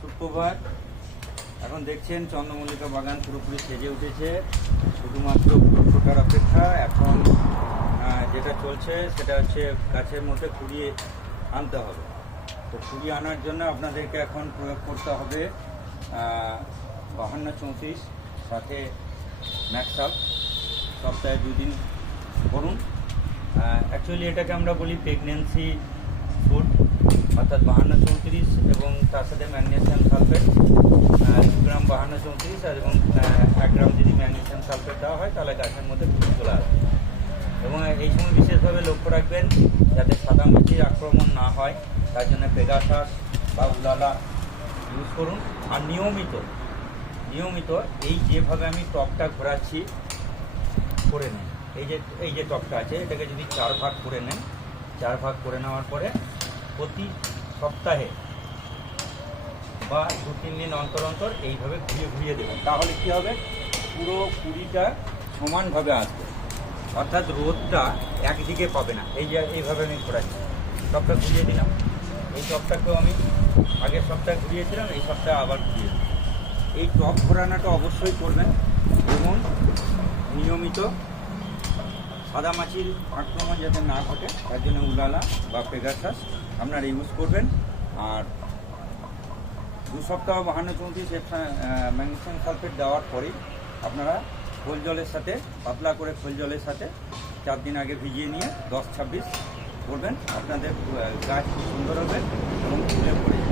সুপ্রভাত। এখন দেখছেন চন্দ্রমল্লিকা বাগান পুরোপুরি সেজে উঠেছে, শুধুমাত্র ফুল ফোটার অপেক্ষা। এখন যেটা চলছে সেটা হচ্ছে গাছের মধ্যে কুড়িয়ে আনতে হবে। তো কুড়িয়ে আনার জন্য আপনাদেরকে এখন প্রয়োগ করতে হবে 52-34 সাথে ম্যাক্সাল। সপ্তাহে 2 দিন করুন। অ্যাকচুয়ালি এটাকে আমরা বলি প্রেগনেন্সি ফুড, অর্থাৎ 52-34 এবং তার সাথে ম্যাগনেসিয়াম সালফেট 2 গ্রাম 52-34 আর এবং 1 গ্রাম যদি ম্যাগনেসিয়াম সালফেট দেওয়া হয় তাহলে গাছের মধ্যে ফুল চলে আসবে। এবং এই সময় বিশেষভাবে লক্ষ্য রাখবেন যাতে সাদা মাছির আক্রমণ না হয়, তার জন্য পেগাসাস বা উলালা ইউজ করুন। আর নিয়মিত এই যেভাবে আমি টপটা ঘোরাচ্ছি করে নেন। এই যে টপটা আছে এটাকে যদি 4 ভাগ করে নেন, 4 ভাগ করে নেওয়ার পরে প্রতি সপ্তাহে বা 2-3 দিন অন্তর অন্তর এইভাবে ঘুরিয়ে দেবেন। তাহলে কী হবে, পুরো কুড়িটা সমানভাবে আসবে, অর্থাৎ রোদটা একদিকে পাবে না। এইভাবে আমি ঘোরাচ্ছি, টপটা ঘুরিয়ে দিলাম। এই টপটাকেও আমি আগের সপ্তাহে ঘুরিয়েছিলাম, এই সপ্তাহে আবার ঘুরিয়ে দিলাম। এই টপ ঘোরানোটা অবশ্যই করবেন এবং নিয়মিত সাদা মাছির আক্রমণ যাতে না ঘটে তার জন্য উলালা বা পেগাসাস আপনারা ইউজ করবেন। আর 2 সপ্তাহ 52-34 ম্যাগনেসিয়াম সালফেট দেওয়ার পরেই আপনারা খোল জলের সাথে, পাতলা করে খোল জলের সাথে 4 দিন আগে ভিজিয়ে নিয়ে 10-26 করবেন। আপনাদের গাছ খুব সুন্দর হবে এবং ফুলে পড়ে যাবে।